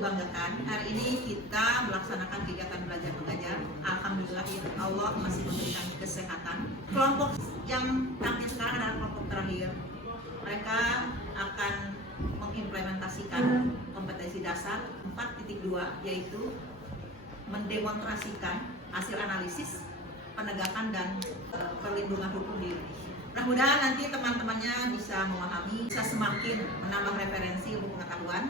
dibanggakan, hari ini kita melaksanakan kegiatan belajar mengajar. Alhamdulillah Allah masih memberikan kesehatan. Kelompok yang tampil sekarang adalah kelompok terakhir. Mereka akan mengimplementasikan kompetensi dasar 4.2, yaitu mendemonstrasikan hasil analisis, penegakan dan perlindungan hukum di Indonesia. Mudah-mudahan nanti teman-temannya bisa memahami, bisa semakin menambah referensi ilmu pengetahuan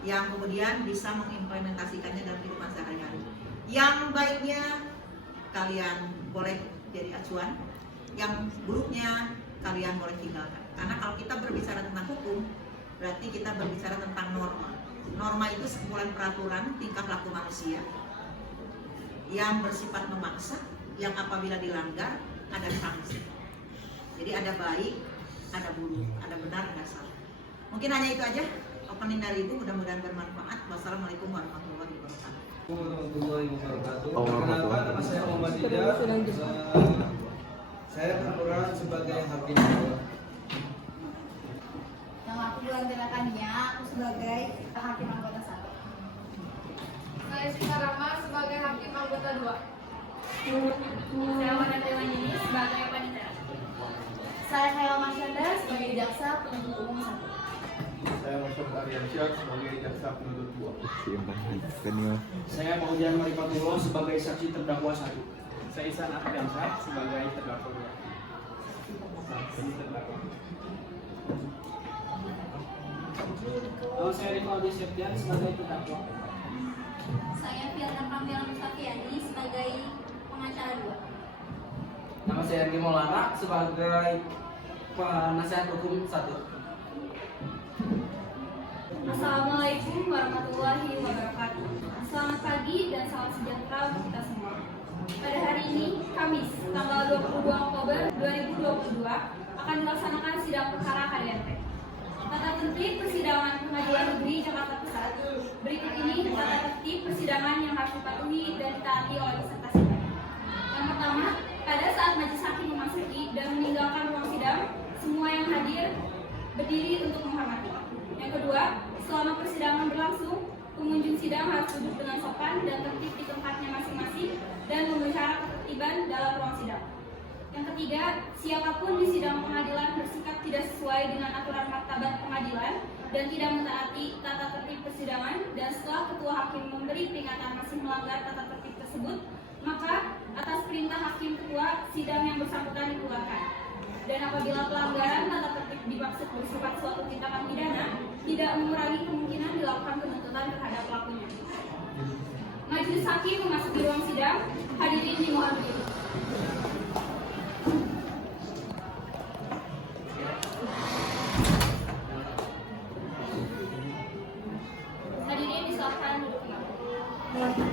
yang kemudian bisa mengimplementasikannya dalam kehidupan sehari-hari. Yang baiknya kalian boleh jadi acuan, yang buruknya kalian boleh tinggalkan. Karena kalau kita berbicara tentang hukum, berarti kita berbicara tentang norma. Norma itu sekumpulan peraturan tingkah laku manusia yang bersifat memaksa, yang apabila dilanggar ada sanksi. Jadi ada baik, ada buruk, ada benar, ada salah. Mungkin hanya itu aja opening dari Ibu, mudah-mudahan bermanfaat. Wassalamualaikum warahmatullahi wabarakatuh. Warahmatullahi wabarakatuh. Perkenalkan, nama saya Muhammad Ida. Saya berperan sebagai hakim. Nama aku Bulan Tania, aku sebagai hakim anggota 1. Saya Sita Rama sebagai hakim anggota 2. Saya Wanda Dewanini sebagai panitia. Saya Khaila Masyada sebagai jaksa penuntut umum 1. Saya Masyad Aryansyah sebagai jaksa penuntut 2. Saya Maujan Maripatullah sebagai saksi terdakwa 1. Saya Ihsan Ardiansyah sebagai terdakwa 2. Saya Rivaldi Septian sebagai terdakwa. Saya Firna Pramila Mustafiani sebagai pengacara 2. Nama saya Ergi Maulana sebagai penasihat hukum 1. Assalamualaikum warahmatullahi wabarakatuh. Selamat pagi dan salam sejahtera untuk kita semua. Pada hari ini, Kamis, tanggal 22 Oktober 2022, akan dilaksanakan sidang perkara KDRT. Tata tertib persidangan Pengadilan Negeri Jakarta Pusat. Berikut ini tata tertib persidangan yang harus dipatuhi dan ditaati oleh peserta sidang. Yang pertama, pada saat majelis hakim memasuki dan meninggalkan ruang sidang, semua yang hadir berdiri untuk menghormati. Yang kedua, selama persidangan berlangsung, pengunjung sidang harus duduk dengan sopan dan tertib di tempatnya masing-masing dan memelihara ketertiban dalam ruang sidang. Yang ketiga, siapapun di sidang pengadilan bersikap tidak sesuai dengan aturan martabat pengadilan dan tidak mentaati tata tertib persidangan, dan setelah ketua hakim memberi peringatan masih melanggar tata tertib tersebut, maka atas perintah hakim ketua, sidang yang bersangkutan dikeluarkan. Dan apabila pelanggaran tata tertib dimaksud bersifat suatu tindakan pidana, tidak mengurangi kemungkinan dilakukan penuntutan terhadap pelakunya. Majelis hakim memasuki ruang sidang, hadirin dimohon berdiri. Hadirin disilakan duduk kembali.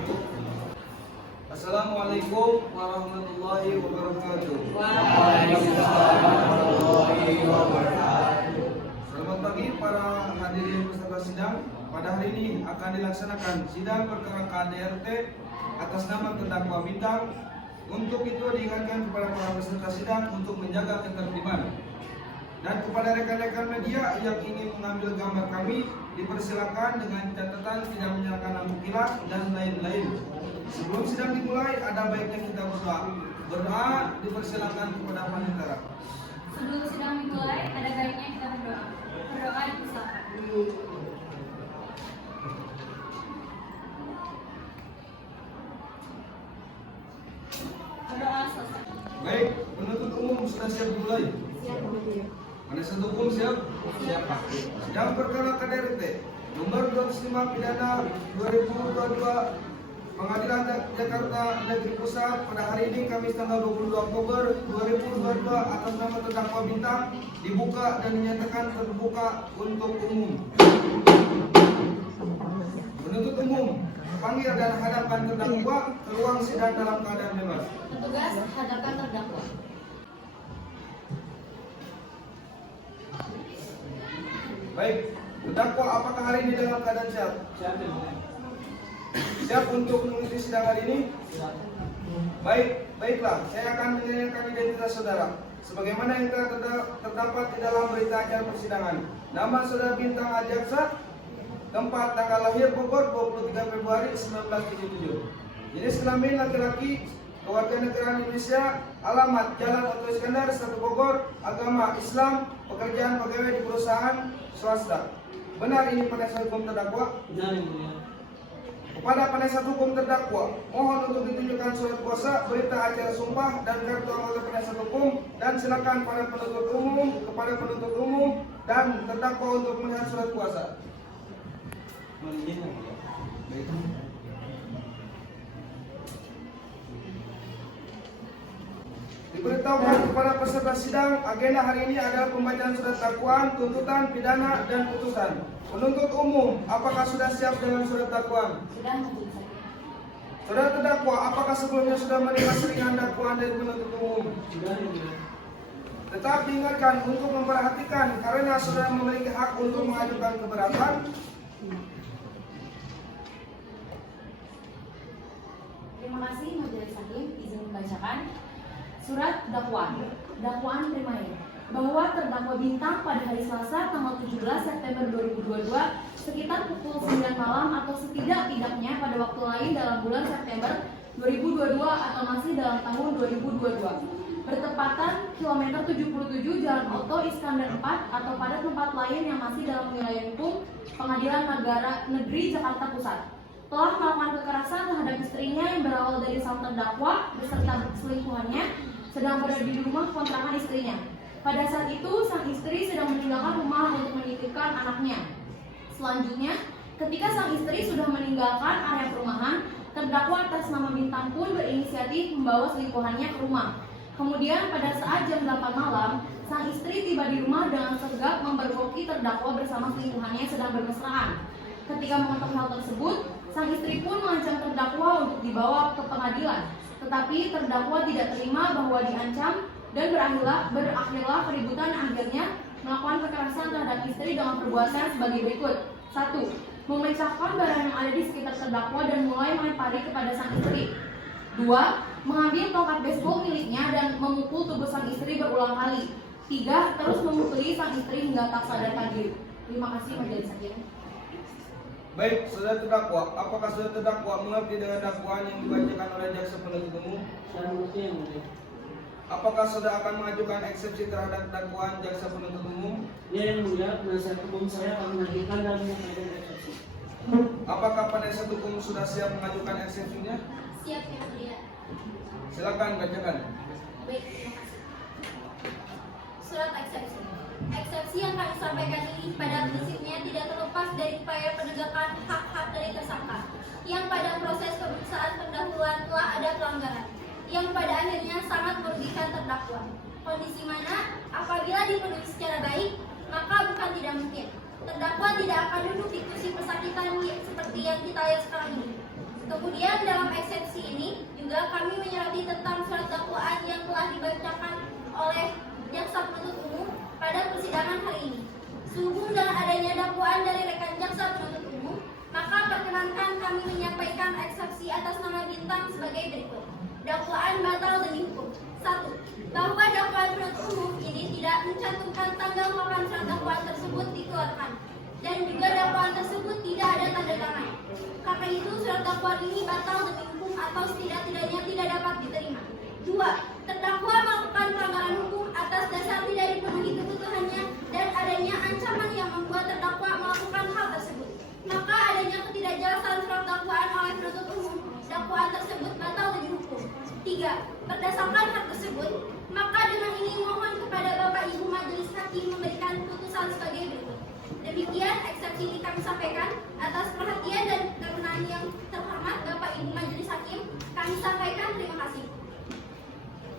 Assalamualaikum warahmatullahi wabarakatuh. Selamat pagi para hadirin peserta sidang. Pada hari ini akan dilaksanakan sidang perkara KDRT atas nama terdakwa Bintang. Untuk itu diingatkan kepada para peserta sidang untuk menjaga ketertiban. Dan kepada rekan-rekan media yang ingin mengambil gambar kami, dipersilakan dengan catatan tidak menyalakan lampu kilat dan lain-lain. Sebelum sidang dimulai, ada baiknya kita berdoa. Berdoa dipersilakan kepada panitia. Sebelum sidang dimulai, ada baiknya kita berdoa. Berdoa dipersilakan. Berdoa selesai. Baik, penuntut umum sudah siap dimulai. Penasihat hukum siap? Siap, Pak. Sidang perkara KDRT nomor 205 pidana 2022 Pengadilan Jakarta Negeri Pusat pada hari ini Kamis tanggal 22 Oktober 2022 atas nama terdakwa Bintang dibuka dan dinyatakan terbuka untuk umum. Penuntut umum panggil dan hadapkan terdakwa ke ruang sidang dalam keadaan bebas. Petugas hadapkan terdakwa. Baik, terdakwa apakah hari ini dalam keadaan sehat? Siap. Siap untuk mengikuti sidang hari ini? Baiklah, saya akan menyatakan identitas saudara. Sebagaimana yang telah terdapat di dalam berita acara persidangan. Nama saudara Bintang Ajaksa? Tempat tanggal lahir Bogor 23 Februari 1977. Jenis kelamin laki-laki, kewarganegaraan Indonesia, alamat Jalan Oto Iskandar 1 Bogor, agama Islam, pekerjaan pegawai di perusahaan swasta. Benar ini penasihat hukum terdakwa? Benar yang mulia. Kepada penasihat hukum terdakwa, mohon untuk ditunjukkan surat kuasa, berita acara sumpah, dan kartu anggota penasihat hukum, dan silakan kepada penuntut umum dan terdakwa untuk melihat surat kuasa. Izin yang mulia. Baik. Diberitahukan kepada peserta sidang, agenda hari ini adalah pembacaan surat dakwaan, tuntutan, pidana, dan putusan. Penuntut umum, apakah sudah siap dengan surat dakwaan? Sudah majelis hakim. Saudara terdakwa, apakah sebelumnya sudah menerima seringan dakwaan dari penuntut umum? Sudah yang mulia. Tetap diingatkan untuk memperhatikan karena saudara memiliki hak untuk mengajukan keberatan. Terima kasih majelis hakim, izin membacakan surat dakwaan. Dakwaan primer bahwa terdakwa Bintang pada hari Selasa tanggal 17 September 2022 sekitar pukul 9 malam atau setidak-tidaknya pada waktu lain dalam bulan September 2022 atau masih dalam tahun 2022 bertepatan kilometer 77 Jalan Oto Iskandar 4 atau pada tempat lain yang masih dalam wilayah hukum Pengadilan Negeri Jakarta Pusat telah melakukan kekerasan terhadap istrinya yang berawal dari sang terdakwa beserta selingkuhannya sedang berada di rumah kontrakan istrinya. Pada saat itu, sang istri sedang meninggalkan rumah untuk menitipkan anaknya. Selanjutnya, ketika sang istri sudah meninggalkan area perumahan, terdakwa atas nama Bintang pun berinisiatif membawa selingkuhannya ke rumah. Kemudian pada saat jam 8 malam, sang istri tiba di rumah dengan segap mempergoki terdakwa bersama selingkuhannya sedang bermesraan. Ketika mengetahui hal tersebut, sang istri pun mengancam terdakwa untuk dibawa ke pengadilan. Tetapi terdakwa tidak terima bahwa diancam dan berakhirlah keributan akhirnya melakukan kekerasan terhadap istri dengan perbuatan sebagai berikut. 1. Memecahkan barang yang ada di sekitar terdakwa dan mulai melempari kepada sang istri. 2. Mengambil tongkat baseball miliknya dan memukul tubuh sang istri berulang kali. 3. Terus memukuli sang istri hingga tak sadarkan diri. Terima kasih majelis hakim. Baik, saudara terdakwa, apakah saudara terdakwa mengerti dengan dakwaan yang dibacakan oleh jaksa penuntut umum? Saya mengerti yang mulia. Apakah saudara akan mengajukan eksepsi terhadap dakwaan jaksa penuntut umum? Ya yang mulia, penasihat hukum saya akan mengajukan dan mengajukan eksepsi. Apakah penasihat hukum sudah siap mengajukan eksepsinya? Siap yang mulia. Silakan bacakan. Baik, terima kasih. Surat eksepsi. Eksepsi yang kami sampaikan ini pada prinsipnya tidak terlepas dari upaya penegakan hak-hak dari tersangka yang pada proses pemeriksaan pendahuluan telah ada pelanggaran yang pada akhirnya sangat merugikan terdakwa. Kondisi mana apabila dipenuhi secara baik maka bukan tidak mungkin terdakwa tidak akan duduk di kursi pesakitan seperti yang kita lihat sekarang ini. Kemudian dalam eksepsi ini juga kami menyoroti tentang surat dakwaan yang telah dibacakan oleh jaksa penuntut umum pada persidangan hari ini. Sehubung dengan adanya dakwaan dari rekan jaksa penuntut umum, maka perkenankan kami menyampaikan eksepsi atas nama Bintang sebagai berikut. Dakwaan batal demi hukum. 1. Bahwa dakwaan penuntut umum ini tidak mencantumkan tanggal kapan surat dakwaan tersebut dikeluarkan, dan juga dakwaan tersebut tidak ada tanda tangan. Karena itu surat dakwaan ini batal demi hukum atau setidak-tidaknya tidak dapat diterima. 2. Terdakwa melakukan pelanggaran hukum atas dasar tidak dipenuhi kebutuhannya dan adanya ancaman yang membuat terdakwa melakukan hal tersebut. Maka adanya ketidakjelasan surat dakwaan oleh penuntut umum, dakwaan tersebut batal demi hukum. 3. Berdasarkan hal tersebut, maka dengan ini mohon kepada Bapak Ibu Majelis Hakim memberikan putusan sebagai berikut. Demikian eksepsi ini kami sampaikan. Atas perhatian dan kerendahan yang terhormat Bapak Ibu Majelis Hakim, kami sampaikan terima kasih.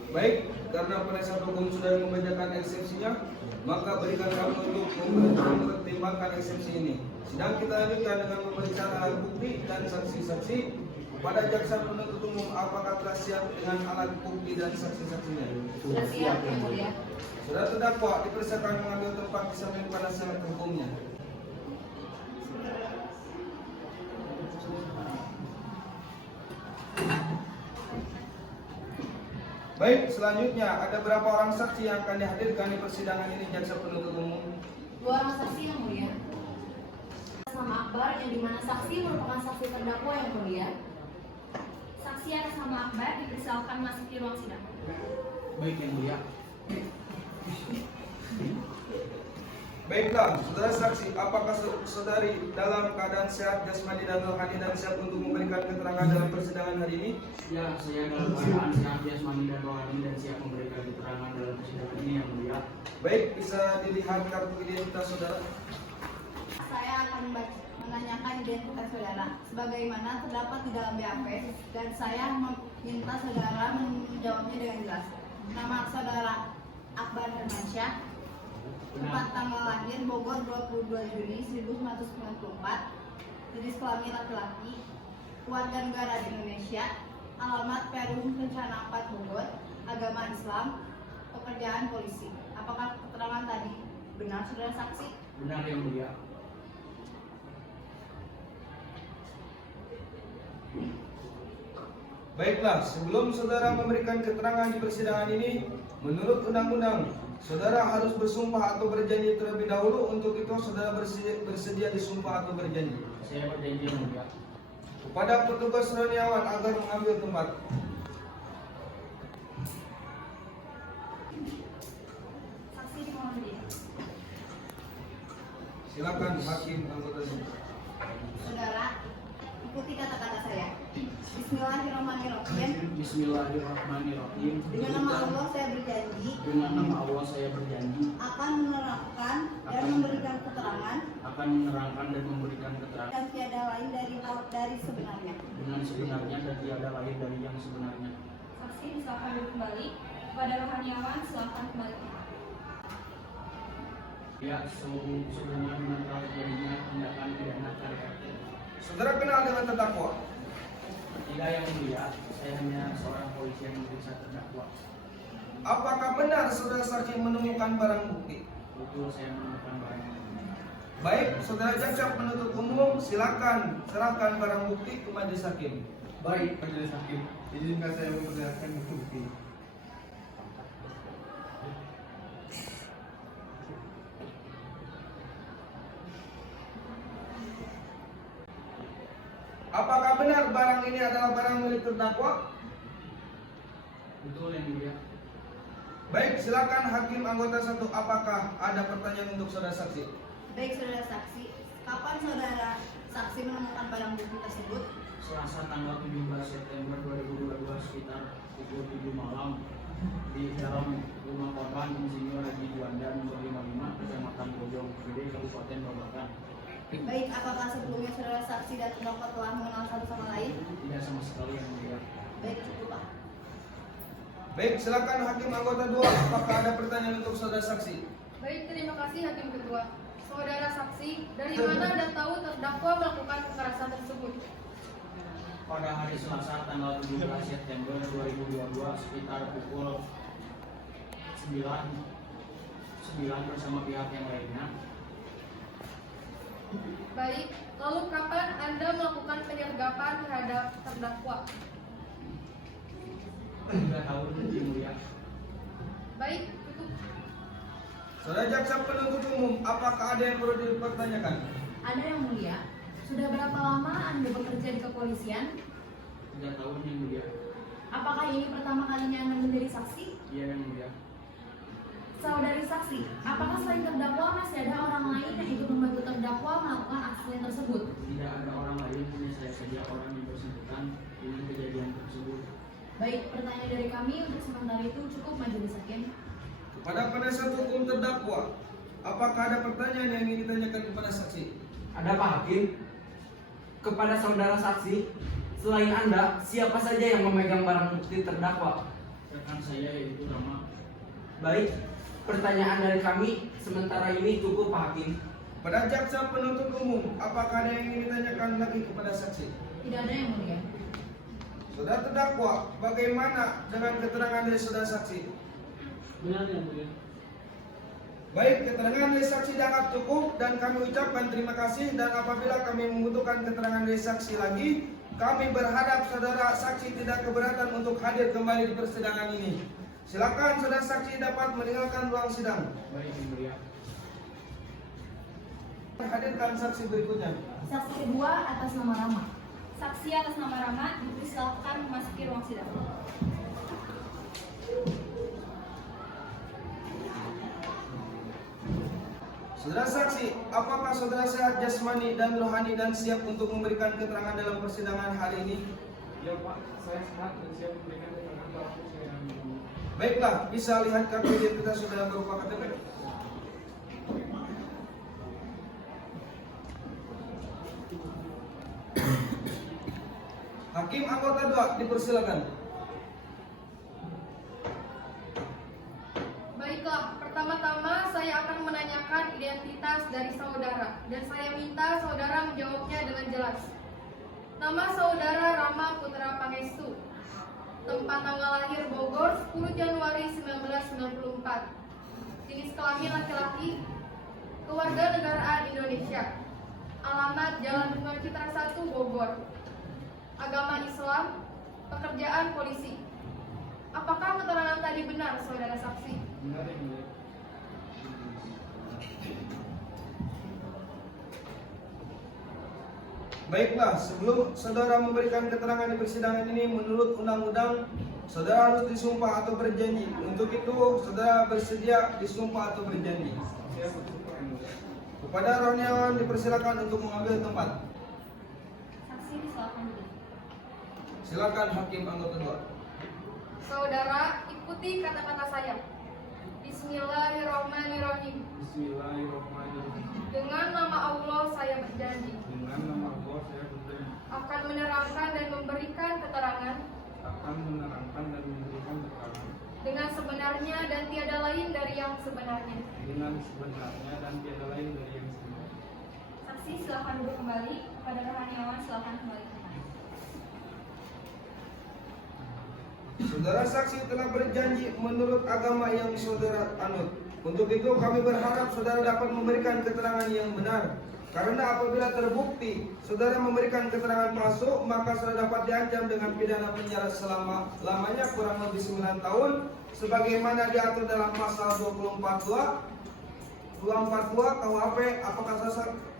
Baik, karena penasihat hukum sudah membacakan eksepsinya, maka berikan kami untuk mempertimbangkan eksepsi ini. Sidang kita lanjutkan dengan pemeriksaan alat bukti dan saksi-saksi. Pada jaksa penuntut umum, apakah telah siap dengan alat bukti dan saksi-saksinya? Sudah siap yang mulia. Saudara terdakwa dipersilakan mengambil tempat di samping penasihat hukumnya. Baik, selanjutnya ada berapa orang saksi yang akan dihadirkan di persidangan ini jaksa penuntut umum? 2 orang saksi yang mulia. Atas nama nama Akbar yang dimana saksi merupakan saksi terdakwa yang mulia. Saksi atas nama Akbar dipersilakan masuk di ruang sidang. Baik yang mulia. Baiklah, saudara saksi, apakah saudari dalam keadaan sehat jasmani dan rohani dan siap untuk memberikan keterangan dalam persidangan hari ini? Ya, saya dalam keadaan sehat jasmani dan rohani dan siap memberikan keterangan dalam persidangan ini yang mulia. Baik, bisa dilihat kartu identitas saudara. Saya akan menanyakan identitas saudara sebagaimana terdapat di dalam BAP dan saya meminta saudara menjawabnya dengan jelas. Nama saudara Akbar Hermansyah, tempat tanggal lahir Bogor 22 Juni 1994, jenis kelamin laki-laki, warga negara di Indonesia, alamat Perum Kencana 4 Bogor, agama Islam, pekerjaan polisi. Apakah keterangan tadi benar saudara saksi? Benar yang mulia. Baiklah, sebelum saudara memberikan keterangan di persidangan ini, menurut undang-undang, saudara harus bersumpah atau berjanji terlebih dahulu. Untuk itu, saudara bersedia disumpah atau berjanji Saya berjanji yang mulia. kepada petugas Roniawan agar mengambil tempat. Saksi dimohon berdiri. Silakan hakim anggota sidang. Saudara, ikuti kata-kata saya. Bismillahirrahmanirrahim. Bismillahirrahmanirrahim. Dengan nama Allah saya berjanji Dengan nama Allah saya berjanji akan menerangkan dan memberikan keterangan akan menerangkan dan memberikan keterangan dan tiada lain dari sebenarnya. dengan sebenarnya dan tiada lain dari yang sebenarnya. Saksi disilakan duduk kembali. Kepada rohaniawan silakan kembali. Ya, sebelumnya menangkap terjadinya tindakan pidana KDRT. Saudara kenal dengan terdakwa? Tidak yang mulia, saya hanya seorang polisi yang memeriksa terdakwa. Apakah benar saudara saksi menemukan barang bukti? Betul, saya menemukan barang bukti. Baik, saudara jaksa penuntut umum, silakan serahkan barang bukti ke majelis hakim. Baik, majelis hakim, izinkan saya memperlihatkan bukti. Apakah benar barang ini adalah barang milik terdakwa? Betul yang mulia. Baik, silakan hakim anggota 1. Apakah ada pertanyaan untuk saudara saksi? Baik saudara saksi, kapan saudara saksi menemukan barang bukti tersebut? Selasa tanggal 17 September 2022 sekitar pukul 7 malam di dalam rumah korban Insinyur Haji Juanda nomor 55 Kecamatan Bojong Gede, Kabupaten Babakan. Baik, apakah sebelumnya saudara saksi dan terdakwa telah mengenal satu sama lain? Tidak sama sekali yang mulia. Baik, cukup Pak. Baik, silakan hakim anggota 2. Apakah ada pertanyaan untuk saudara saksi? Baik, terima kasih Hakim Ketua. Saudara saksi, dari mana Anda tahu terdakwa melakukan kekerasan tersebut? Pada hari Selasa tanggal 17 September 2022 sekitar pukul 9 bersama pihak yang lainnya. Baik, lalu kapan Anda melakukan penyergapan terhadap terdakwa? 3 tahun yang mulia. Baik, cukup. Saudara jaksa penuntut umum, apakah ada yang perlu dipertanyakan? Ada yang mulia. Sudah berapa lama Anda bekerja di kepolisian? 3 tahun yang mulia. Apakah ini pertama kalinya Anda menjadi saksi? Iya yang mulia. Saudari saksi, apakah selain terdakwa masih ada orang lain yang ikut membantu terdakwa melakukan aksi tersebut? Tidak ada orang lain, hanya saya saja orang yang bersangkutan dengan kejadian tersebut. Baik, pertanyaan dari kami untuk sementara itu cukup majelis hakim. Kepada penasihat hukum terdakwa, apakah ada pertanyaan yang ingin ditanyakan kepada saksi? Ada Pak Hakim. Kepada saudara saksi, selain Anda, siapa saja yang memegang barang bukti terdakwa? Rekan saya yaitu Rama. Baik, pertanyaan dari kami sementara ini cukup Pak Hakim. Pada jaksa penuntut umum, apakah ada yang ingin ditanyakan lagi kepada saksi? Tidak ada yang mulia. Saudara terdakwa, bagaimana dengan keterangan dari saudara saksi? Benar yang mulia. Baik, keterangan dari saksi dianggap cukup dan kami ucapkan terima kasih, dan apabila kami membutuhkan keterangan dari saksi lagi, kami berharap saudara saksi tidak keberatan untuk hadir kembali di persidangan ini. Silakan saudara saksi dapat meninggalkan ruang sidang. Baik yang mulia. Hadirkan saksi berikutnya. Saksi kedua atas nama Rama. Saksi atas nama Rama dipersilakan memasuki ruang sidang. Saudara saksi, apakah saudara sehat jasmani dan rohani dan siap untuk memberikan keterangan dalam persidangan hari ini? Ya Pak, saya sehat dan siap memberikan keterangan pelaku saya. Baiklah, bisa lihat kartu identitas saudara berupa KTP. Hakim anggota 2 dipersilakan. Baiklah, pertama-tama saya akan menanyakan identitas dari saudara dan saya minta saudara menjawabnya dengan jelas. Nama saudara Rama Putra Pangestu. Tempat tanggal lahir Bogor 10 Januari 1994. Jenis kelamin laki-laki. Kewarganegaraan Indonesia. Alamat Jalan Bunga Citra 1 Bogor. Agama Islam. Pekerjaan polisi. Apakah keterangan tadi benar, saudara saksi? Benar yang mulia. Baiklah, sebelum saudara memberikan keterangan di persidangan ini menurut undang-undang, saudara harus disumpah atau berjanji. Untuk itu, saudara bersedia disumpah atau berjanji. Saya bersyukur yang mulia. Kepada rohaniawan dipersilakan untuk mengambil tempat. Saksi silakan duduk. Silakan Hakim anggota 2. Saudara, ikuti kata-kata saya. Bismillahirrahmanirrahim. Bismillahirrahmanirrahim. Dengan nama Allah saya berjanji Dengan nama Allah saya berjanji akan menerangkan dan memberikan keterangan akan menerangkan dan memberikan keterangan dengan sebenarnya dan tiada lain dari yang sebenarnya. dengan sebenarnya dan tiada lain dari yang sebenarnya. Saksi silakan duduk kembali. Kepada rohaniawan silakan kembali. Saudara saksi telah berjanji menurut agama yang saudara anut. Untuk itu kami berharap saudara dapat memberikan keterangan yang benar. Karena apabila terbukti saudara memberikan keterangan palsu, maka saudara dapat diancam dengan pidana penjara selama-lamanya kurang lebih 9 tahun sebagaimana diatur dalam pasal 242 KUHP.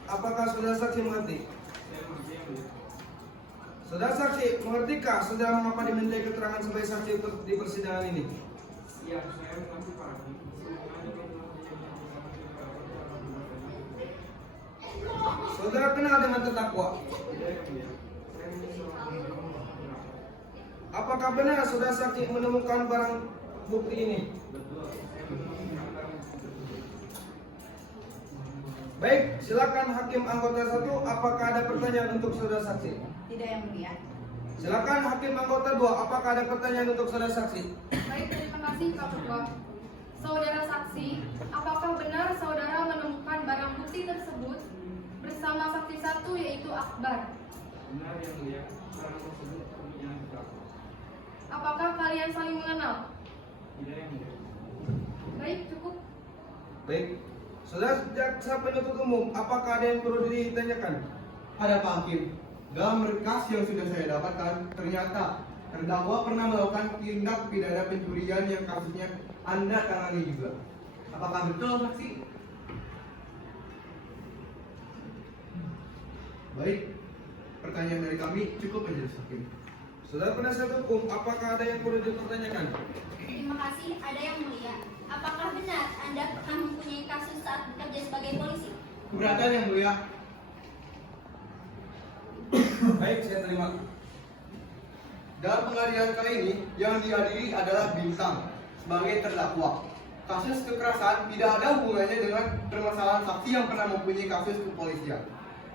Apakah saudara saksi mengerti? Saya mengerti yang mulia. Saudara saksi, mengertikah saudara mengapa dimintai keterangan sebagai saksi di persidangan ini? Ya, saya mengerti Pak Hakim. Saudara kenal dengan terdakwa? Tidak yang mulia. Saya menyesal. Apakah benar saudara saksi menemukan barang bukti ini? Betul. Saya menemukan barang bukti tersebut. Baik, silakan Hakim anggota 1. Apakah ada pertanyaan untuk saudara saksi? Tidak yang mulia. Silakan Hakim anggota 2. Apakah ada pertanyaan untuk saudara saksi? Baik, terima kasih Pak Ketua. Saudara saksi, apakah benar saudara menemukan barang bukti tersebut bersama saksi satu yaitu Akbar? Benar yang mulia. Barang tersebut punya terdakwa. Apakah kalian saling mengenal? Tidak yang mulia. Baik, cukup. Baik. Saudara jaksa penuntut umum, apakah ada yang perlu ditanyakan? Ada Pak Hakim, dalam berkas yang sudah saya dapatkan, ternyata terdakwa pernah melakukan tindak pidana pencurian yang kasusnya Anda tangani juga. Apakah betul, saksi? Baik, pertanyaan dari kami cukup Majelis Hakim. Saudara penasihat hukum, apakah ada yang perlu dipertanyakan? Terima kasih, ada yang mulia. Apakah benar Anda pernah mempunyai kasus saat bekerja sebagai polisi? Keberatan yang mulia. Baik, saya terima. Dalam pengadilan kali ini, yang dihadiri adalah Bintang sebagai terdakwa. Kasus kekerasan tidak ada hubungannya dengan permasalahan saksi yang pernah mempunyai kasus kepolisian.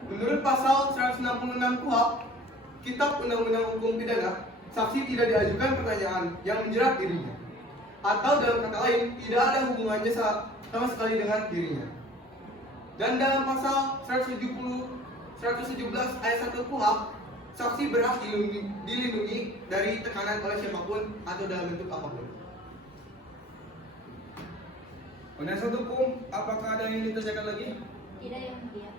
Menurut pasal 166 KUHP, Kitab Undang-Undang Hukum Pidana, saksi tidak diajukan pertanyaan yang menjerat dirinya. Atau dalam kata lain, tidak ada hubungannya sama sekali dengan dirinya. Dan dalam pasal 117 ayat 1 KUHP, saksi berhak dilindungi dari tekanan oleh siapapun atau dalam bentuk apapun. Penasihat hukum, apakah ada yang ditanyakan lagi? Tidak yang mulia.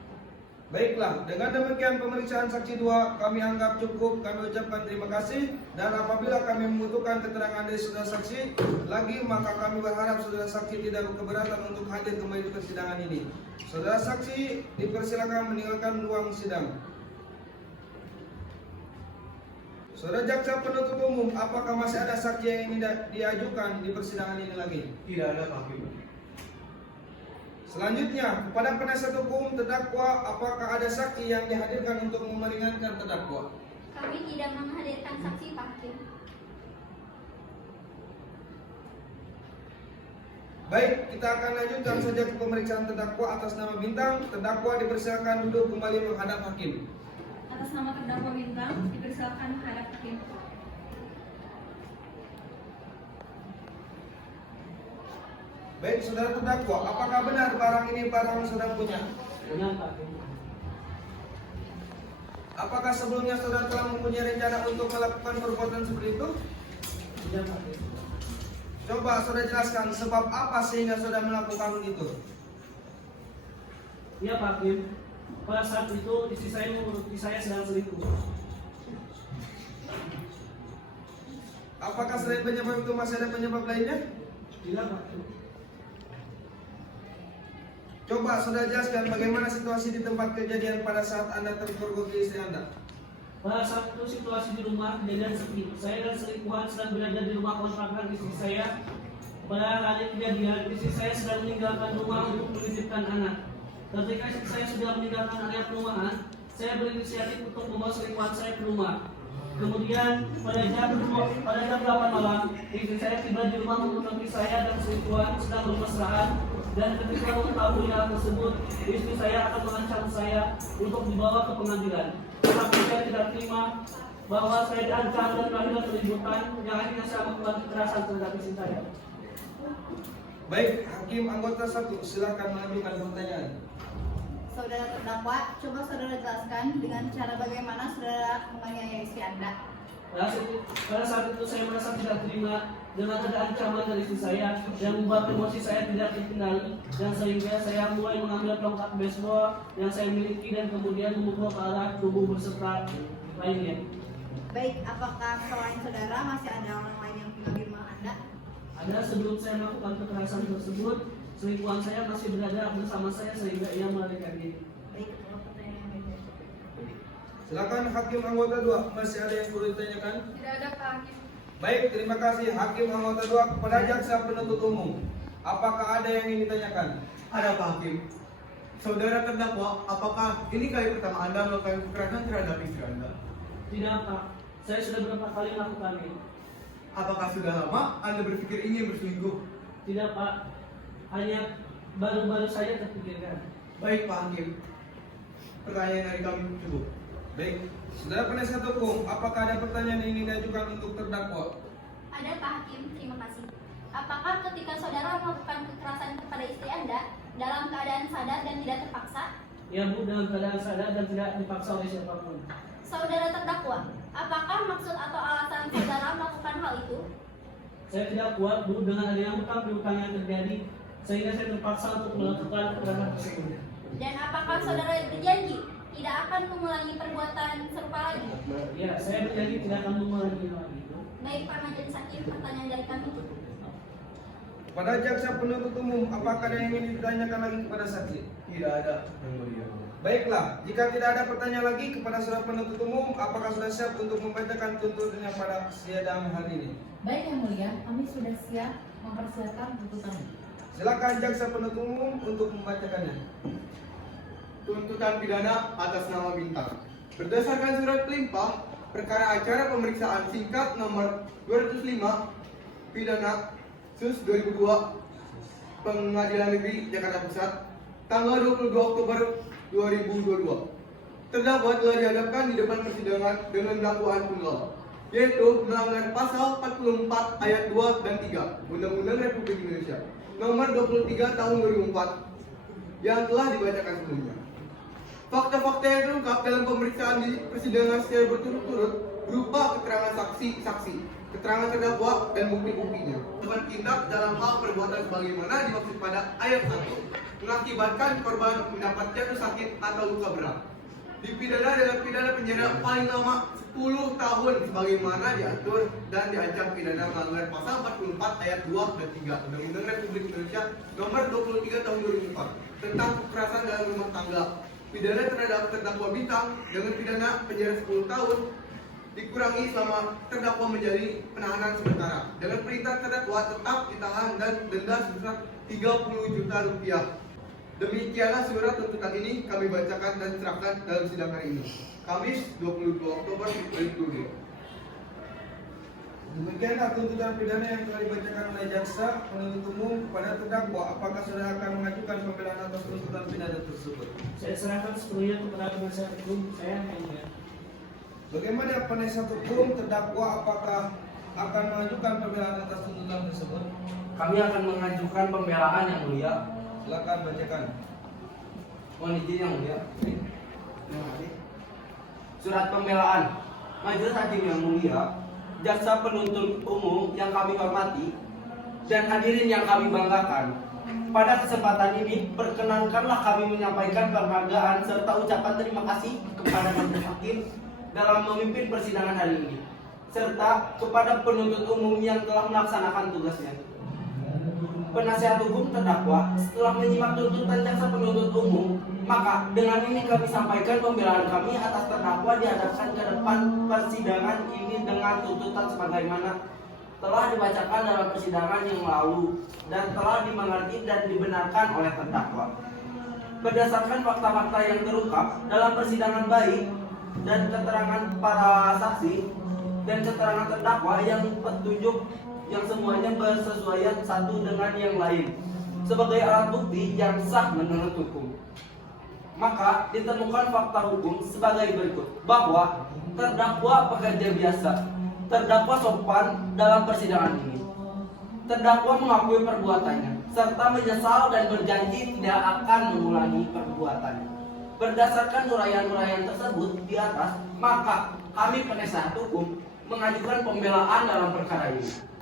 Baiklah, dengan demikian pemeriksaan saksi 2 kami anggap cukup. Kami ucapkan terima kasih, dan apabila kami membutuhkan keterangan dari saudara saksi lagi, maka kami berharap saudara saksi tidak keberatan untuk hadir kembali di persidangan ini. Saudara saksi dipersilakan meninggalkan ruang sidang. Saudara jaksa penuntut umum, apakah masih ada saksi yang ingin diajukan di persidangan ini lagi? Tidak ada, Pak Hakim. Selanjutnya, kepada penasihat hukum terdakwa, apakah ada saksi yang dihadirkan untuk meringankan terdakwa? Kami tidak menghadirkan saksi, Pak Hakim. Baik, kita akan lanjutkan saja ke pemeriksaan terdakwa atas nama Bintang. Terdakwa dipersilakan duduk kembali menghadap hakim. Atas nama terdakwa Bintang, dipersilakan menghadap hakim. Baik, saudara terdakwa, apakah benar barang ini barang saudara punya? Benar, Pak. Apakah sebelumnya saudara telah mempunyai rencana untuk melakukan perbuatan seperti itu? Tidak, Pak. Coba saudara jelaskan sebab apa sehingga saudara melakukan itu? Iya, Pak Hakim. Pada saat itu istri saya menurut saya sedang selingkuh. Apakah selain penyebab itu masih ada penyebab lainnya? Tidak, Pak. Coba saudara jelaskan bagaimana situasi di tempat kejadian pada saat Anda terpergoki istri Anda. Pada saat itu situasi di rumah kejadian sepi. Saya dan selingkuhan sedang berada di rumah kontrakan istri saya. Pada hari kejadian, istri saya sedang meninggalkan rumah untuk menitipkan anak. Ketika istri saya sudah meninggalkan area perumahan, saya berinisiatif untuk membawa selingkuhan saya ke rumah. Kemudian pada jam 8 malam, istri saya tiba di rumah menemukan saya dan selingkuhan sedang bermesraan. Dan ketika mengetahui hal tersebut, istri saya akan mengancam saya untuk dibawa ke pengadilan. Tetapi saya tidak terima bahwa saya diancam dan melakukan keributan yang akhirnya saya melakukan kekerasan terhadap istri saya. Baik, hakim anggota 1, silakan mengajukan pertanyaan. Saudara terdakwa, coba saudara jelaskan dengan cara bagaimana saudara menganiaya istri Anda. Pada saat itu saya merasa tidak terima dengan ada ancaman dari istri saya yang membuat emosi saya tidak terkendali, dan sehingga saya mulai mengambil tongkat baseball yang saya miliki dan kemudian memukul ke arah tubuh beserta lainnya. Baik, apakah selain saudara masih ada orang lain yang tinggal di rumah Anda? Ada, sebelum saya melakukan kekerasan tersebut, selingkuhan saya masih berada bersama saya sehingga ia melarikan diri. Baik, ketua pertanyaan yang beda. Silakan hakim anggota 2, masih ada yang perlu ditanyakan? Tidak ada, Pak Hakim. Baik, terima kasih hakim anggota 2. Kepada jaksa penuntut umum, apakah ada yang ingin ditanyakan? Ada, Pak Hakim. Saudara terdakwa, apakah ini kali pertama Anda melakukan kekerasan terhadap istri Anda? Tidak, Pak. Saya sudah beberapa kali melakukannya. Apakah sudah lama Anda berpikir ingin berselingkuh? Tidak, Pak. Hanya baru-baru saja terpikirkan. Baik, Pak Hakim. Pertanyaan dari kami cukup. Baik, saudara penasihat hukum, apakah ada pertanyaan yang ingin diajukan untuk terdakwa? Ada, Pak Hakim, terima kasih. Apakah ketika saudara melakukan kekerasan kepada istri Anda dalam keadaan sadar dan tidak terpaksa? Ya, Bu, dalam keadaan sadar dan tidak dipaksa oleh siapapun. Saudara terdakwa, apakah maksud atau alasan saudara melakukan hal itu? Saya tidak kuat, Bu, dengan adanya hutang piutang yang terjadi, sehingga saya terpaksa untuk melakukan kekerasan tersebut. Dan apakah saudara berjanji tidak akan mengulangi perbuatan serupa lagi? Ya, saya berjanji tidak akan mengulangi lagi. Baik, Pak Majelis Hakim, pertanyaan dari kami. Pada jaksa penuntut umum, apakah ada yang ingin ditanyakan lagi kepada saksi? Tidak ada, Yang Mulia. Baiklah, jika tidak ada pertanyaan lagi kepada saudara penuntut umum, apakah sudah siap untuk membacakan tuntutannya pada sidang hari ini? Baik Yang Mulia, kami sudah siap mempersiapkan tuntutan. Silakan jaksa penuntut umum untuk membacakannya. Tuntutan pidana atas nama Bintang. Berdasarkan surat pelimpah perkara acara pemeriksaan singkat nomor 205 pidana Sus 2002 Pengadilan Negeri Jakarta Pusat tanggal 22 Oktober 2022. Terdakwa telah dihadapkan di depan persidangan dengan dakwaan tunggal, yaitu melanggar pasal 44 ayat 2 dan 3 Undang-Undang Republik Indonesia nomor 23 tahun 2004 yang telah dibacakan sebelumnya. Fakta-fakta yang terungkap dalam pemeriksaan di persidangan secara berturut-turut berupa keterangan saksi-saksi keterangan terdakwa dan bukti-buktinya. Bertindak dalam hal perbuatan sebagaimana dimaksud pada ayat 1 mengakibatkan korban mendapat jatuh sakit atau luka berat. Dipidana dengan pidana penjara paling lama 10 tahun sebagaimana diatur dan diancam pidana melanggar pasal 44 ayat 2 dan 3 Undang-Undang Republik Indonesia Nomor 23 Tahun 2004 tentang kekerasan dalam rumah tangga. Pidana terhadap terdakwa Bintang dengan pidana penjara 10 tahun dikurangi selama terdakwa menjadi penahanan sementara dengan perintah terdakwa tetap ditahan dan denda sebesar 30 juta rupiah. Demikianlah surat tuntutan ini kami bacakan dan serahkan dalam sidang hari ini, Kamis 22 Oktober 2022. Demikianlah tuntutan pidana yang telah dibacakan oleh jaksa penuntut umum kepada terdakwa. Apakah saudara akan mengajukan pembelaan atas tuntutan pidana tersebut? Saya serahkan sepenuhnya kepada penasihat hukum saya yang mulia. Bagaimana penasihat hukum terdakwa apakah akan mengajukan pembelaan atas tuntutan tersebut? Kami akan mengajukan pembelaan yang mulia. Silakan bacakan. Mohon izin yang mulia. Surat pembelaan. Majelis Hakim yang mulia, jaksa penuntut umum yang kami hormati dan hadirin yang kami banggakan. Pada kesempatan ini, perkenankanlah kami menyampaikan penghargaan serta ucapan terima kasih kepada Majelis Hakim dalam memimpin persidangan hari ini, serta kepada penuntut umum yang telah melaksanakan tugasnya. Penasihat hukum terdakwa setelah menyimak tuntutan jaksa penuntut umum, maka dengan ini kami sampaikan pembelaan kami atas terdakwa dihadapkan ke depan persidangan ini dengan tuntutan sebagaimana telah dibacakan dalam persidangan yang lalu dan telah dimengerti dan dibenarkan oleh terdakwa. Berdasarkan fakta-fakta yang terungkap dalam persidangan baik dan keterangan para saksi dan keterangan terdakwa yang petunjuk yang semuanya bersesuaian satu dengan yang lain sebagai alat bukti yang sah menurut hukum, maka ditemukan fakta hukum sebagai berikut, bahwa terdakwa pekerja biasa, terdakwa sopan dalam persidangan ini, terdakwa mengakui perbuatannya serta menyesal dan berjanji tidak akan mengulangi perbuatannya. Berdasarkan uraian-uraian tersebut di atas, maka kami penasihat hukum mengajukan pembelaan dalam perkara ini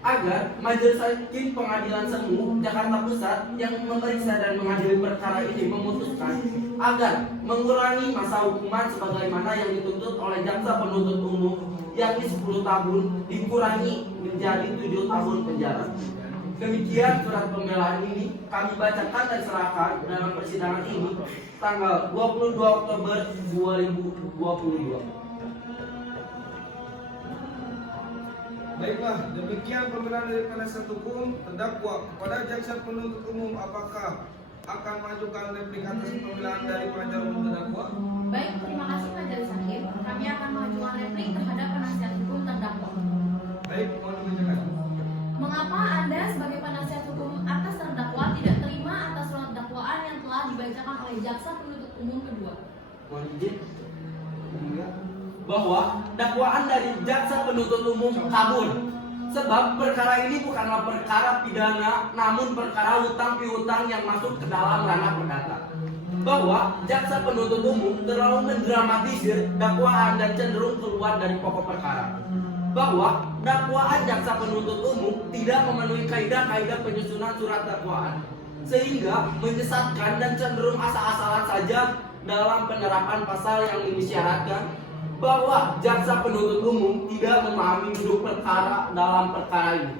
agar Majelis Hakim Pengadilan Semu Jakarta Pusat yang memeriksa dan mengadili perkara ini memutuskan agar mengurangi masa hukuman sebagaimana yang dituntut oleh jaksa penuntut umum, yakni 10 tahun dikurangi menjadi 7 tahun penjara. Demikian surat pembelaan ini kami bacakan dan serahkan dalam persidangan ini tanggal 22 Oktober 2022. Baiklah, demikian pembelaan dari penasihat hukum terdakwa kepada jaksa penuntut umum. Apakah akan mengajukan replik atas pembelaan dari penasihat hukum terdakwa? Baik, terima kasih Majelis Hakim. Kami akan mengajukan replik terhadap penasihat hukum terdakwa. Baik, mohon dibacakan. Mengapa Anda sebagai penasihat hukum atas terdakwa tidak terima atas surat dakwaan yang telah dibacakan oleh jaksa penuntut umum kedua? Mohon izin bahwa dakwaan dari jaksa penuntut umum kabur, sebab perkara ini bukanlah perkara pidana namun perkara hutang piutang yang masuk ke dalam ranah perdata. Bahwa jaksa penuntut umum terlalu mendramatisir dakwaan dan cenderung keluar dari pokok perkara. Bahwa dakwaan jaksa penuntut umum tidak memenuhi kaidah-kaidah penyusunan surat dakwaan, sehingga menyesatkan dan cenderung asal-asalan saja dalam penerapan pasal yang disyaratkan, bahwa jaksa penuntut umum tidak memahami duduk perkara dalam perkara ini.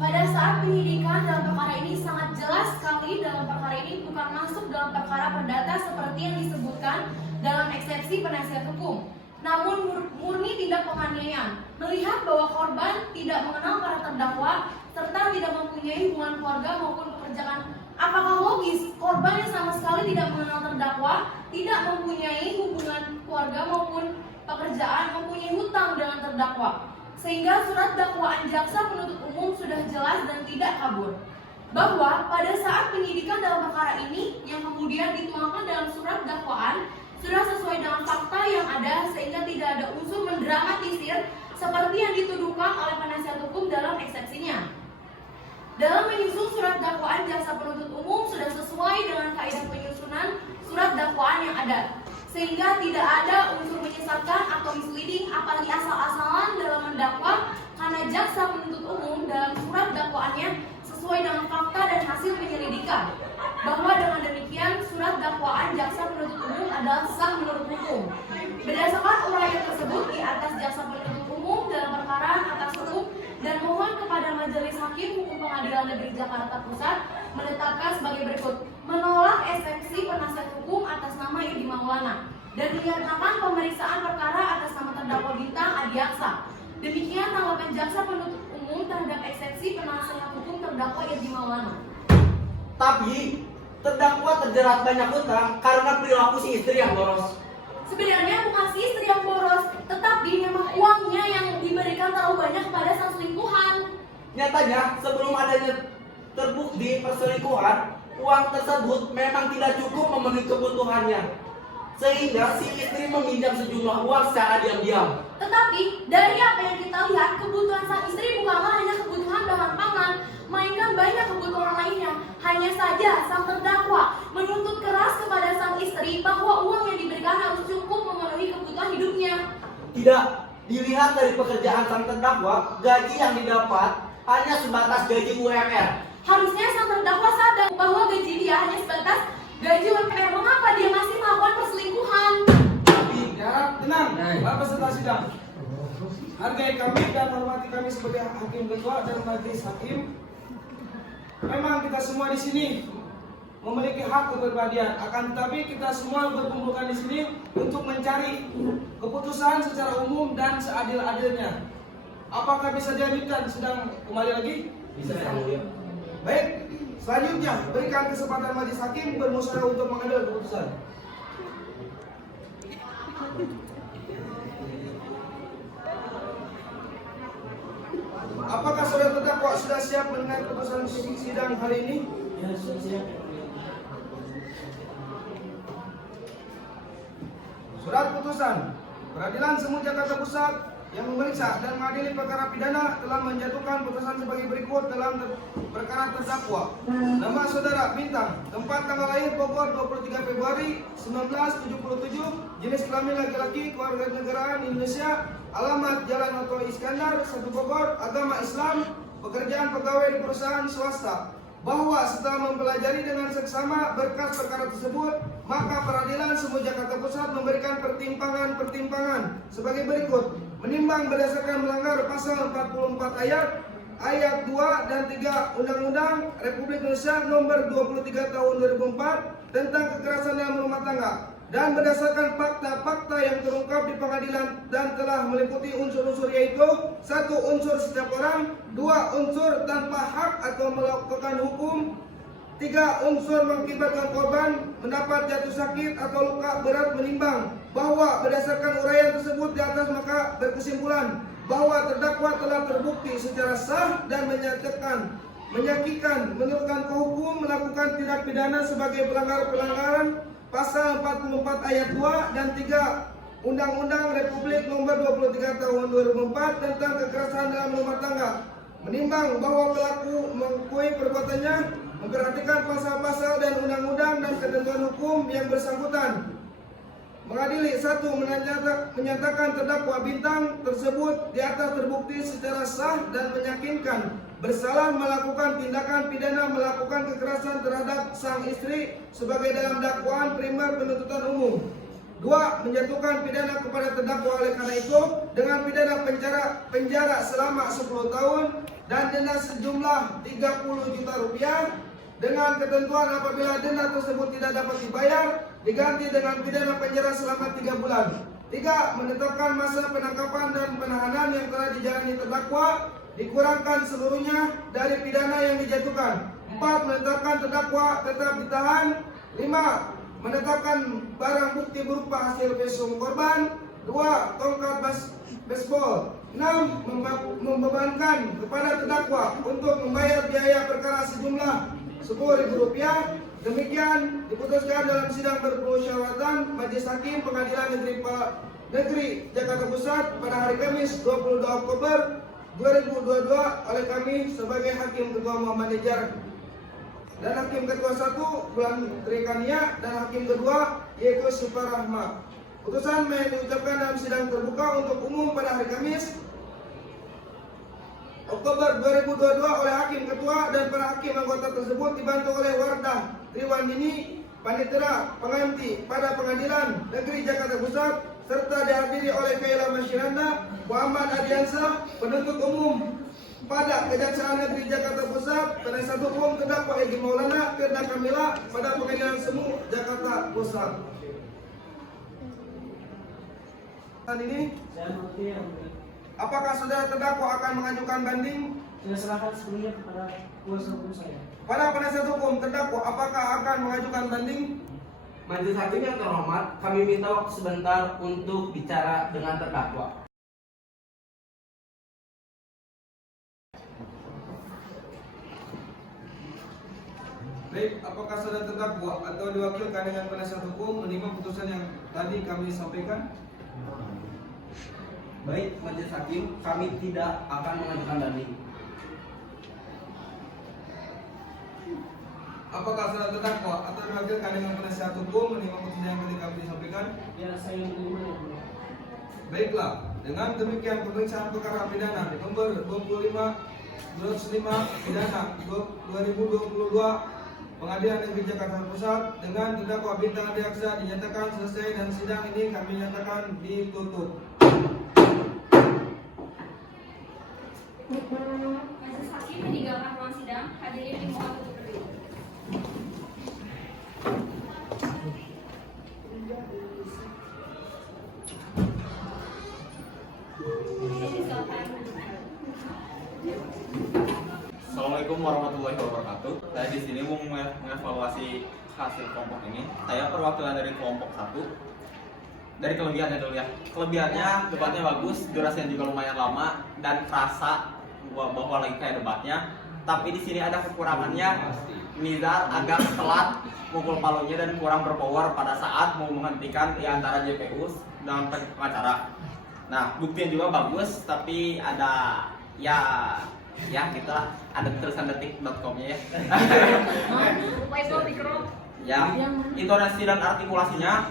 Pada saat penyidikan dalam perkara ini sangat jelas sekali dalam perkara ini bukan masuk dalam perkara perdata seperti yang disebutkan dalam eksepsi penasihat hukum, namun murni tindak penganiayaan. Melihat bahwa korban tidak mengenal para terdakwa serta tidak mempunyai hubungan keluarga maupun pekerjaan, apakah logis korban yang sama sekali tidak mengenal terdakwa, tidak mempunyai hubungan keluarga maupun pekerjaan, mempunyai hutang dengan terdakwa, sehingga surat dakwaan jaksa penuntut umum sudah jelas dan tidak kabur? Bahwa pada saat penyidikan dalam perkara ini yang kemudian dituangkan dalam surat dakwaan sudah sesuai dengan fakta yang ada, sehingga tidak ada unsur mendramatisir seperti yang dituduhkan oleh penasihat hukum dalam eksepsinya. Dalam menyusun surat dakwaan jaksa penuntut umum sudah sesuai dengan kaidah penyusunan surat dakwaan yang ada, sehingga tidak ada unsur menyesatkan atau misleading apalagi asal-asalan dalam mendakwa, karena jaksa penuntut umum dalam surat dakwaannya sesuai dengan fakta dan hasil penyelidikan bahwa dengan demikian surat dakwaan jaksa penuntut umum adalah sah menurut hukum. Berdasarkan uraian tersebut di atas, jaksa penuntut umum dalam perkara atas hukum dan mohon kepada Majelis Hakim Hukum Pengadilan Negeri Jakarta Pusat menetapkan sebagai berikut: menolak eksepsi penasihat hukum atas nama Irdi Maulana dan menyatakan pemeriksaan perkara atas nama terdakwa Bintang Adiaksa. Demikian tanggapan jaksa penuntut umum terhadap eksepsi penasihat hukum terdakwa Irdi Maulana. Tapi terdakwa terjerat banyak hutang karena perilaku si istri yang boros. Sebenarnya bukan si istri yang boros, tetapi memang uangnya yang diberikan terlalu banyak kepada sang selingkuhan. Nyatanya, sebelum adanya terbukti perselingkuhan, uang tersebut memang tidak cukup memenuhi kebutuhannya. Sehingga si istri meminjam sejumlah uang secara diam-diam. Tetapi dari apa yang kita lihat, kebutuhan sang istri bukanlah hanya kebutuhan bahan pangan, melainkan banyak kebutuhan lainnya. Hanya saja sang terdakwa menuntut keras kepada sang istri bahwa uang yang diberikan harus cukup memenuhi kebutuhan hidupnya. Tidak, dilihat dari pekerjaan sang terdakwa, gaji yang didapat hanya sebatas gaji UMR. Harusnya sang terdakwa sadar bahwa gaji dia hanya sebatas gaji UMR. Mengapa dia masih melakukan perselingkuhan? Harap tenang, Bapak peserta sidang. Hargai kami dan hormati kami sebagai hakim ketua dan majelis hakim. Memang kita semua di sini memiliki hak kepribadian, akan tetapi kita semua berkumpulkan di sini untuk mencari keputusan secara umum dan seadil-adilnya. Apakah bisa dilanjutkan sidang kembali lagi? Bisa. Baik, selanjutnya berikan kesempatan majelis hakim bermusyawarah untuk mengambil keputusan. Apakah saudara terdakwa sudah siap mendengar keputusan sidang hari ini? Ya, sudah siap. Surat putusan Peradilan Semu Jakarta Pusat yang memeriksa dan mengadili perkara pidana telah menjatuhkan putusan sebagai berikut dalam perkara terdakwa. Nama saudara Bintang, tempat tanggal lahir Bogor 23 Februari 1977, jenis kelamin laki-laki, kewarganegaraan Indonesia, alamat Jalan Oto Iskandar, 1 Bogor, agama Islam, pekerjaan pegawai di perusahaan swasta. Bahwa setelah mempelajari dengan seksama berkas perkara tersebut, maka Peradilan Semu Jakarta Pusat memberikan pertimbangan sebagai berikut: menimbang berdasarkan melanggar pasal 44 ayat 2 dan 3 Undang-Undang Republik Indonesia Nomor 23 Tahun 2004 tentang kekerasan dalam rumah tangga, dan berdasarkan fakta-fakta yang terungkap di pengadilan dan telah meliputi unsur-unsur, yaitu 1. Unsur setiap orang, 2. Unsur tanpa hak atau melakukan hukum, 3. Unsur mengakibatkan korban mendapat jatuh sakit atau luka berat, menimbang bahwa berdasarkan uraian tersebut di atas, maka berkesimpulan bahwa terdakwa telah terbukti secara sah dan menyakitkan menurutkan ke hukum melakukan tindak pidana sebagai pelanggaran pasal 44 ayat 2 dan 3 Undang-Undang Republik Nomor 23 Tahun 2004 tentang kekerasan dalam rumah tangga, menimbang bahwa pelaku mengakui perbuatannya, memperhatikan pasal-pasal dan undang-undang dan ketentuan hukum yang bersangkutan. Mengadili 1. Menyatakan terdakwa Bintang tersebut di atas terbukti secara sah dan meyakinkan bersalah melakukan tindakan pidana melakukan kekerasan terhadap sang istri sebagai dalam dakwaan primer penuntutan umum. 2. Menjatuhkan pidana kepada terdakwa oleh karena itu dengan pidana penjara selama 10 tahun dan denda sejumlah 30 juta rupiah, dengan ketentuan apabila denda tersebut tidak dapat dibayar diganti dengan pidana penjara selama 3 bulan. 3. Menetapkan masa penangkapan dan penahanan yang telah dijalani terdakwa dikurangkan seluruhnya dari pidana yang dijatuhkan. 4. Menetapkan terdakwa tetap ditahan. 5. Menetapkan barang bukti berupa hasil visum korban. 2. Tongkat baseball. 6. Membebankan kepada terdakwa untuk membayar biaya perkara sejumlah Rp10.000. Demikian diputuskan dalam sidang bermusyawaratan Majelis Hakim Pengadilan Negeri Jakarta Pusat pada hari Kamis 22 Oktober 2022 oleh kami sebagai Hakim Ketua Muhammad Nijar dan Hakim Ketua 1 Bulan Trikania dan Hakim kedua yaitu Suparahma. Putusan diucapkan dalam sidang terbuka untuk umum pada hari Kamis Oktober 2022 oleh Hakim Ketua dan para hakim anggota tersebut dibantu oleh Wardah Triwandini, Panitera Pengganti pada Pengadilan Negeri Jakarta Pusat, serta dihadiri oleh Kaila Masyiranda, Muhammad Adiansa, penuntut umum pada Kejaksaan Negeri Jakarta Pusat, penasihat hukum terdakwa Egy Maulana, Firda Kamila pada Pengadilan Semu Jakarta Pusat. Ini, Saya mengerti yang mulia. apakah saudara terdakwa akan mengajukan banding? Saya serahkan sepenuhnya kepada kuasa hukum saya. Pada penasihat hukum terdakwa, apakah akan mengajukan banding? Majelis hakim yang terhormat, kami minta waktu sebentar untuk bicara dengan terdakwa. Baik, apakah saudara terdakwa atau diwakilkan dengan penasihat hukum menerima putusan yang tadi kami sampaikan? Baik, majelis hakim, kami tidak akan mengajukan banding. Apakah saudara terdakwa atau diwakilkan dengan penasihat hukum menerima putusan yang tadi kami sampaikan? Ya, saya menerima yang mulia. Baiklah, dengan demikian pemeriksaan perkara pidana nomor 25/5 pidana 2022 Pengadilan Negeri Jakarta Pusat dengan terdakwa Bintang Adiaksa dinyatakan selesai dan sidang ini kami nyatakan ditutup. Majelis hakim meninggalkan ruang sidang. Hadirin dimohon untuk berdiri. Assalamualaikum warahmatullahi wabarakatuh. Saya di sini mau mengevaluasi hasil kelompok ini. Saya perwakilan dari kelompok 1. Dari kelebihannya dulu ya. Kelebihannya debatnya bagus, durasinya juga lumayan lama dan kerasa bahwa lagi kayak debatnya. Tapi di sini ada kekurangannya. Nizar agak telat mukul palunya dan kurang berpower pada saat mau menghentikan di antara JPU dengan pengacara. Nah, buktinya juga bagus, tapi ada ya kita ada tulisan detik.com-nya ya. Ya, intonasi dan artikulasinya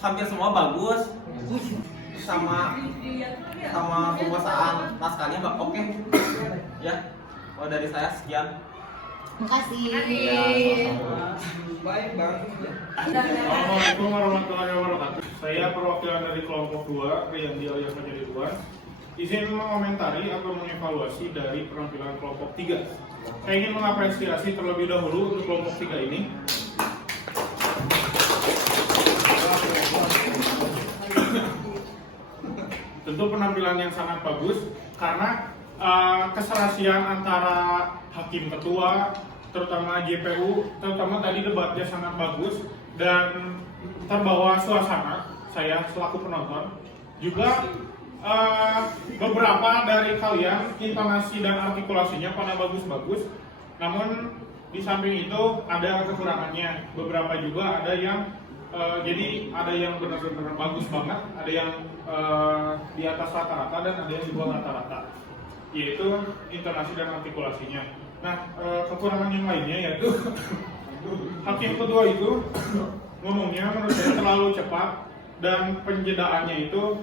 hampir semua bagus. Sama penguasaan naskahnya oke. Ya, kalau dari saya sekian. Makasih. Ya, sama-sama. Baik, Bang. Assalamualaikum warahmatullahi wabarakatuh. Saya perwakilan dari kelompok 2, Riyandi alias menjadi Ridwan. Izin mengomentari atau mengevaluasi dari penampilan kelompok 3. Saya ingin mengapresiasi terlebih dahulu untuk kelompok 3 ini. Tentu penampilan yang sangat bagus karena keserasian antara hakim ketua, terutama JPU, terutama tadi debatnya sangat bagus dan terbawa suasana. Saya selaku penonton juga beberapa dari kalian intonasi dan artikulasinya pada bagus-bagus, namun di samping itu ada kekurangannya. Beberapa juga ada yang jadi ada yang benar-benar bagus banget, ada yang di atas rata-rata dan ada yang di bawah rata-rata, yaitu intonasi dan artikulasinya. Nah, kekurangan yang lainnya yaitu hakim kedua itu ngomongnya menurut saya terlalu cepat dan penjedaannya itu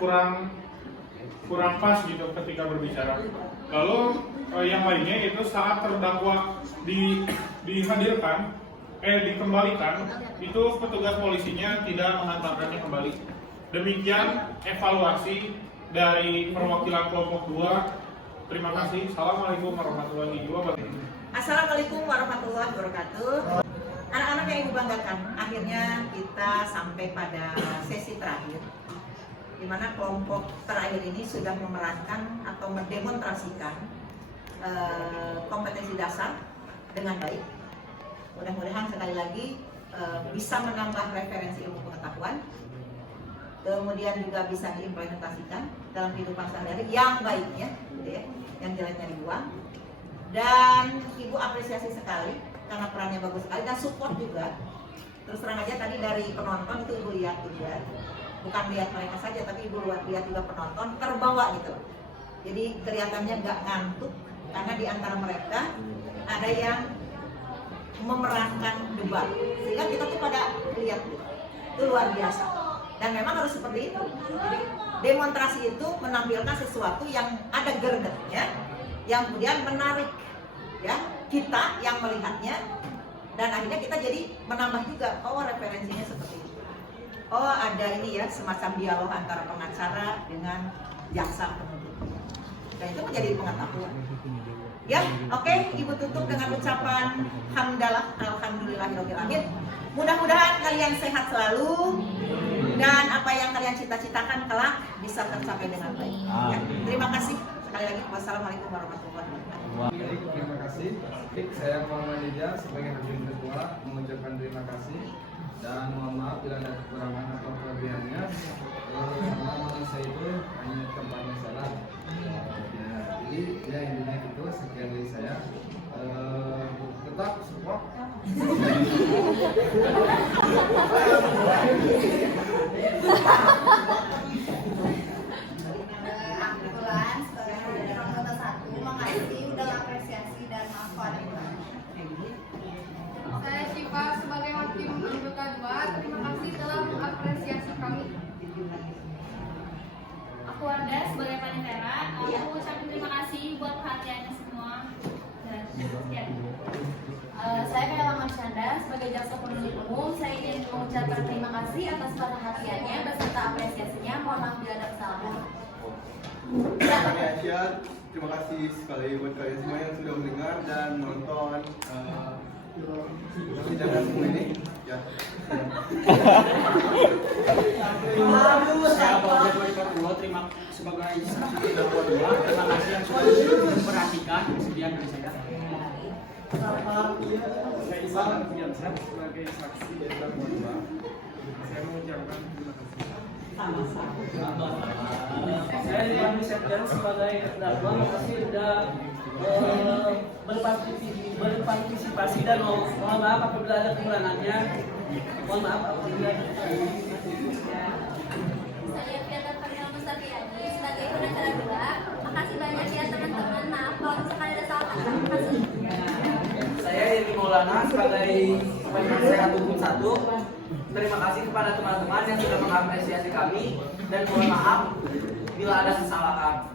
kurang pas gitu ketika berbicara. Lalu yang lainnya itu saat terdakwa dikembalikan itu petugas polisinya tidak mengantarkannya kembali. Demikian evaluasi dari perwakilan kelompok 2. Terima kasih. Assalamualaikum warahmatullahi wabarakatuh. Assalamualaikum warahmatullahi wabarakatuh. Anak-anak yang ibu banggakan, akhirnya kita sampai pada sesi terakhir, di mana kelompok terakhir ini sudah memerankan atau mendemonstrasikan kompetensi dasar dengan baik. Mudah-mudahan sekali lagi bisa menambah referensi ilmu pengetahuan, kemudian juga bisa diimplementasikan dalam kehidupan sehari-hari yang baiknya, gitu ya, yang jeleknya dibuang. Dan ibu apresiasi sekali karena perannya bagus sekali dan support juga. Terus terang aja tadi dari penonton itu ibu lihat juga, bukan lihat mereka saja tapi ibu lihat juga penonton terbawa gitu. Jadi kelihatannya nggak ngantuk karena di antara mereka ada yang memerankan debat, sehingga kita tuh pada lihat itu luar biasa. Dan memang harus seperti itu. Jadi demonstrasi itu menampilkan sesuatu yang ada gregetnya, yang kemudian menarik ya kita yang melihatnya, dan akhirnya kita jadi menambah juga, oh referensinya seperti itu. Oh ada ini ya semacam dialog antara pengacara dengan jaksa penuntut. Dan itu menjadi pengetahuan. Ya, oke, Ibu tutup dengan ucapan hamdalah, alhamdulillahirabbil alamin. Mudah-mudahan kalian sehat selalu dan apa yang kalian cita-citakan kelak bisa tercapai dengan baik. Ya, terima kasih sekali lagi. Wassalamualaikum warahmatullahi wabarakatuh. Terima kasih. Saya Muhammad Ija sebagai hakim ketua mengucapkan terima kasih dan mohon maaf bila ada kekurangan atau kelebihannya. Karena saya itu hanya tempatnya salah. Jadi ya intinya itu sekian dari saya. Tetap support. Kebetulan sebagai anggota 1 makasih udah apresiasi dan maafkan. Saya Syifa sebagai hakim anggota 2, terima kasih telah mengapresiasi kami. Aku Wardah sebagai panitera, aku ucapin terima kasih buat perhatiannya semua. Dan sekian. Saya Kayla Marsyanda sebagai jaksa penuntut umum, saya ingin mengucapkan terima kasih atas perhatiannya beserta apresiasinya. Mohon maaf bila ada kesalahan. Terima kasih sekali buat kalian semua yang sudah mendengar dan menonton sidang semua ini. Ya. Saya Bapak Kedua terima sebagai saksi dakwa 2. Terima kasih yang sudah memperhatikan. Sekian dari saya. Saya Isan Fiansyah sebagai saksi dari dakwa 2. Saya mengucapkan terima kasih. Saya Rian Septian sebagai terdakwa, makasih sudah berpartisipasi dan mohon maaf apabila ada kekurangannya. Mohon maaf apabila Saya Fiata Kamil Mustafiani sebagai pengacara 2. Makasih banyak ya teman-teman. Maaf kalau misalkan ada salah kata. Makasih. Saya Irgi Maulana sebagai penasehat hukum 1. Terima kasih kepada teman-teman yang sudah mengapresiasi kami dan mohon maaf bila ada kesalahan.